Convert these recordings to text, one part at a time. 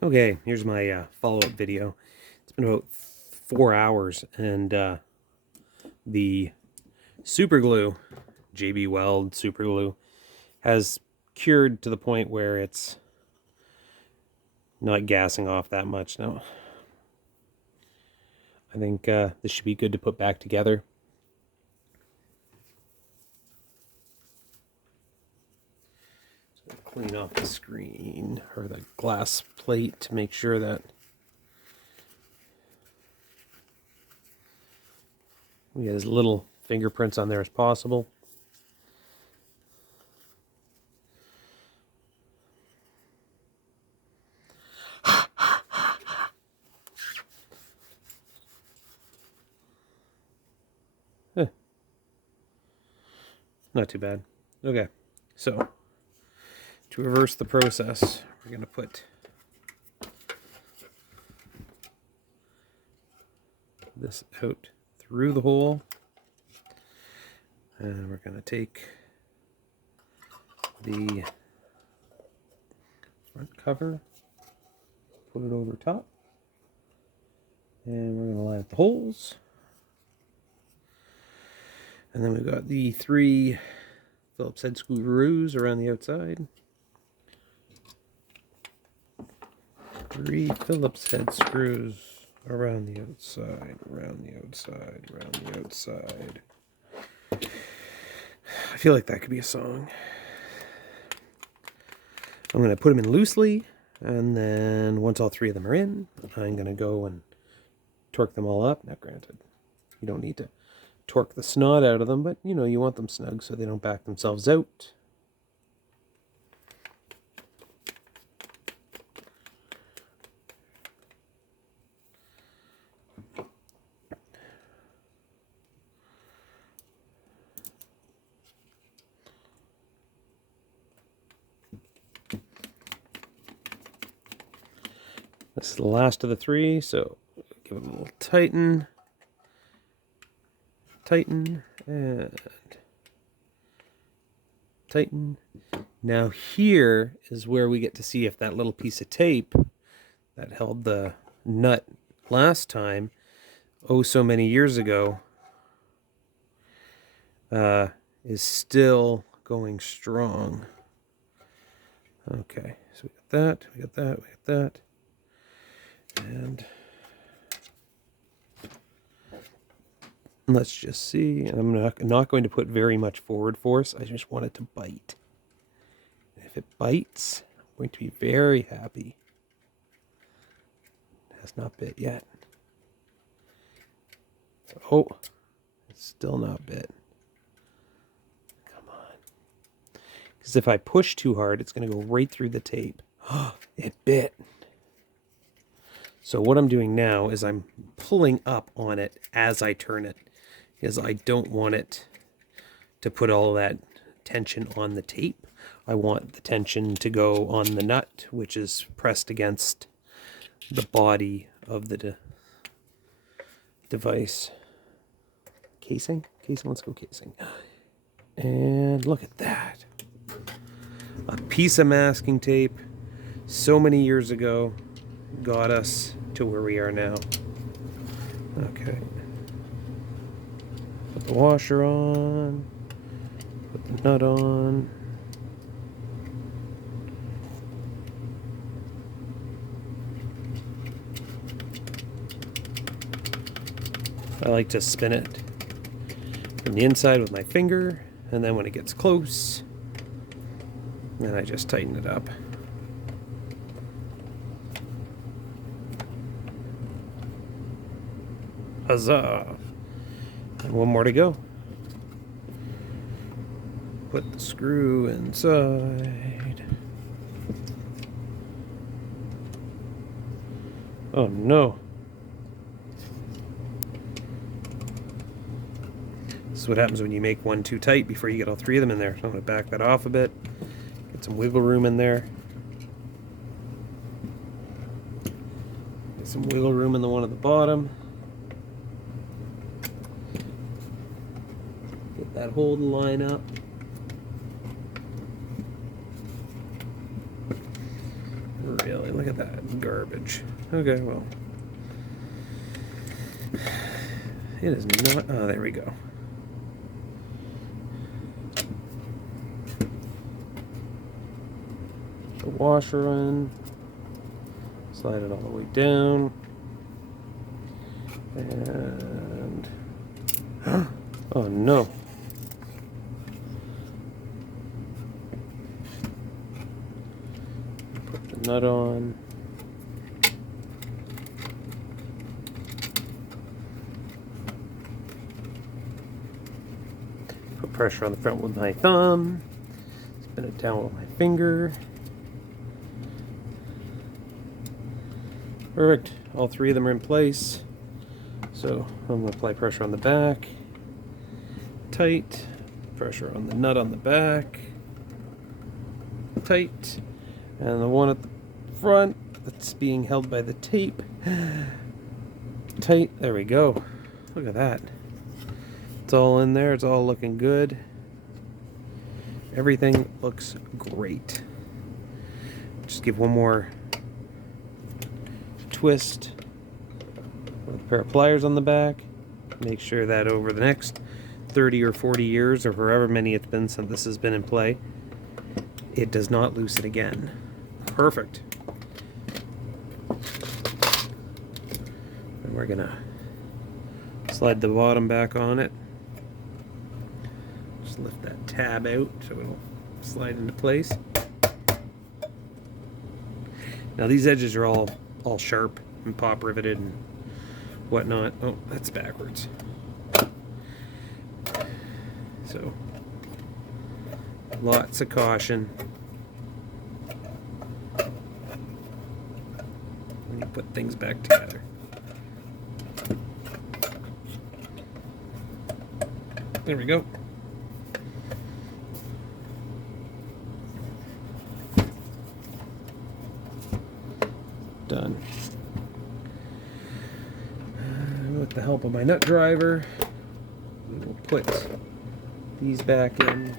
Okay, here's my follow-up video. It's been about 4 hours, and the super glue, JB Weld super glue, has cured to the point where it's not gassing off that much now. I think this should be good to put back together. So clean off the screen, or the glass plate, to make sure that we get as little fingerprints on there as possible. Not too bad. Okay, so to reverse the process, we're going to put this out through the hole, and we're going to take the front cover, put it over top, and we're going to line up the holes. And then we've got the 3 Phillips head screws around the outside. 3 Phillips head screws around the outside, around the outside, around the outside. I feel like that could be a song. I'm going to put them in loosely, and then once all 3 of them are in, I'm going to go and torque them all up. Now granted, you don't need to torque the snot out of them, but you know, you want them snug so they don't back themselves out. This is the last of the 3, so give it a little tighten, and tighten. Now here is where we get to see if that little piece of tape that held the nut last time, oh so many years ago, is still going strong. Okay, so we got that, we got that, we got that. And let's just see. I'm not going to put very much forward force. I just want it to bite. And if it bites, I'm going to be very happy. It has not bit yet. Oh, it's still not bit. Come on. Because if I push too hard, it's going to go right through the tape. Oh, it bit. So what I'm doing now is I'm pulling up on it as I turn it, because I don't want it to put all that tension on the tape. I want the tension to go on the nut, which is pressed against the body of the device. Casing? Casing, let's go casing. And look at that. A piece of masking tape so many years ago got us to where we are now. Okay. Put the washer on. Put the nut on. I like to spin it from the inside with my finger, and then when it gets close, then I just tighten it up. Huzzah! And one more to go. Put the screw inside. Oh no. This is what happens when you make one too tight before you get all 3 of them in there. So I'm going to back that off a bit. Get some wiggle room in there. Get some wiggle room in the one at the bottom. Get that hole to line up. Really, look at that. That garbage. Okay, well. It is not. Oh, there we go. The washer in. Slide it all the way down. And. Oh no. Put the nut on. Put pressure on the front with my thumb. Spin it down with my finger. Perfect. All three of them are in place. So I'm going to apply pressure on the back. Tight. Pressure on the nut on the back. Tight. And the one at the front that's being held by the tape. Tight. There we go. Look at that. It's all in there. It's all looking good. Everything looks great. Just give one more twist with a pair of pliers on the back. Make sure that over the next 30 or 40 years, or however many it's been since this has been in play, it does not loosen again. Perfect. And we're gonna slide the bottom back on it. Just lift that tab out so it'll slide into place. Now these edges are all sharp and pop riveted and whatnot. Oh, that's backwards. So lots of caution when you put things back together. There we go. Done. With the help of my nut driver, we will put these back in.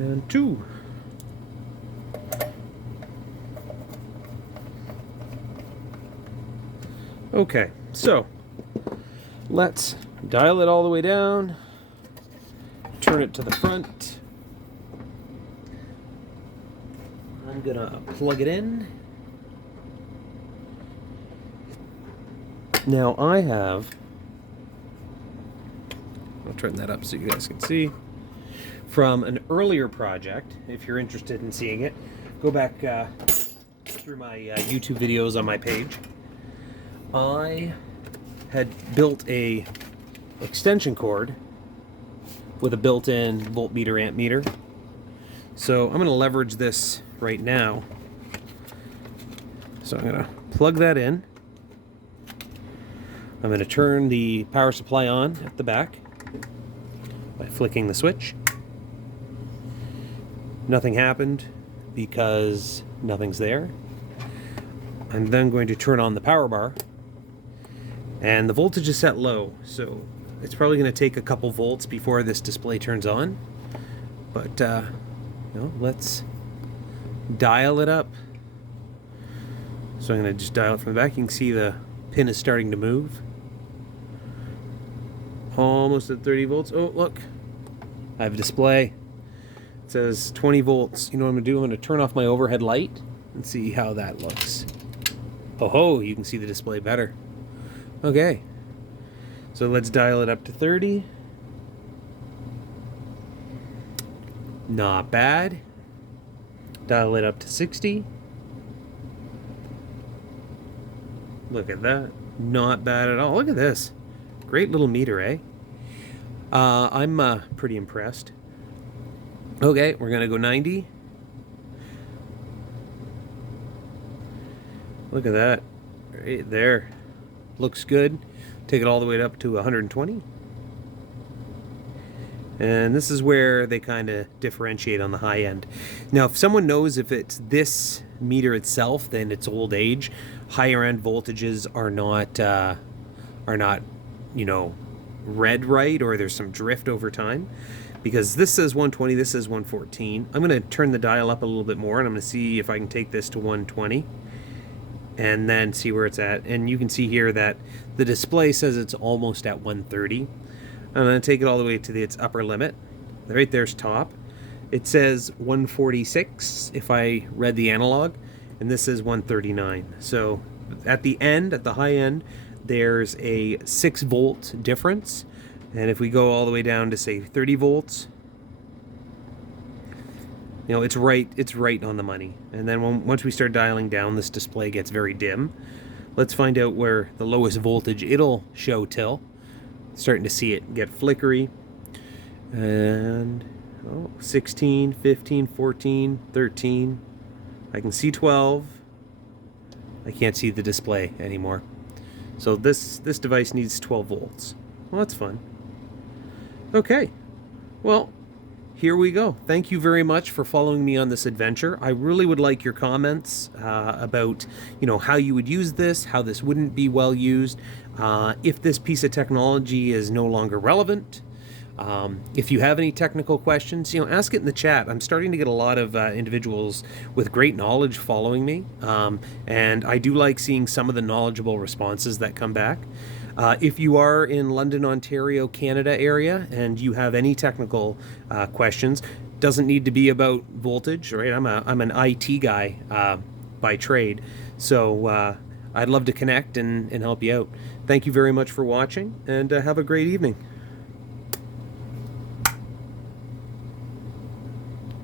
And two. Okay, so let's dial it all the way down, turn it to the front. I'm gonna plug it in. Now I have, I'll turn that up so you guys can see, from an earlier project. If you're interested in seeing it, go back through my YouTube videos on my page. I had built a extension cord with a built-in voltmeter, amp meter. So I'm going to leverage this right now. So I'm going to plug that in. I'm going to turn the power supply on at the back by flicking the switch. Nothing happened because nothing's there. I'm then going to turn on the power bar. And the voltage is set low, so it's probably going to take a couple volts before this display turns on. But, let's dial it up. So I'm going to just dial it from the back. You can see the pin is starting to move. Almost at 30 volts. Oh, look. I have a display. It says 20 volts. You know what I'm going to do? I'm going to turn off my overhead light and see how that looks. Oh ho, you can see the display better. Okay, so let's dial it up to 30. Not bad. Dial it up to 60. Look at that. Not bad at all. Look at this. Great little meter, eh? I'm pretty impressed. Okay, we're going to go 90. Look at that. Right there. Looks good. Take it all the way up to 120. And this is where they kind of differentiate on the high end. Now, if someone knows if it's this meter itself, then it's old age. Higher end voltages are not, you know, read right, or there's some drift over time. Because this says 120, this says 114. I'm going to turn the dial up a little bit more, and I'm going to see if I can take this to 120. And then see where it's at. And you can see here that the display says it's almost at 130. I'm going to take it all the way to its upper limit. Right there's top. It says 146 if I read the analog, and this is 139. So at the end, at the high end, there's a 6-volt difference. And if we go all the way down to, say, 30 volts, you know, it's right on the money. And then once we start dialing down, this display gets very dim. Let's find out where the lowest voltage it'll show till. Starting to see it get flickery. And 16, 15, 14, 13. I can see 12. I can't see the display anymore. So this device needs 12 volts. Well, that's fun. Okay. Well, here we go. Thank you very much for following me on this adventure. I really would like your comments about, you know, how you would use this, how this wouldn't be well used, if this piece of technology is no longer relevant. If you have any technical questions, you know, ask it in the chat. I'm starting to get a lot of individuals with great knowledge following me, and I do like seeing some of the knowledgeable responses that come back. If you are in London, Ontario, Canada area, and you have any technical questions, doesn't need to be about voltage, right? I'm an IT guy by trade, so I'd love to connect and help you out. Thank you very much for watching, and have a great evening.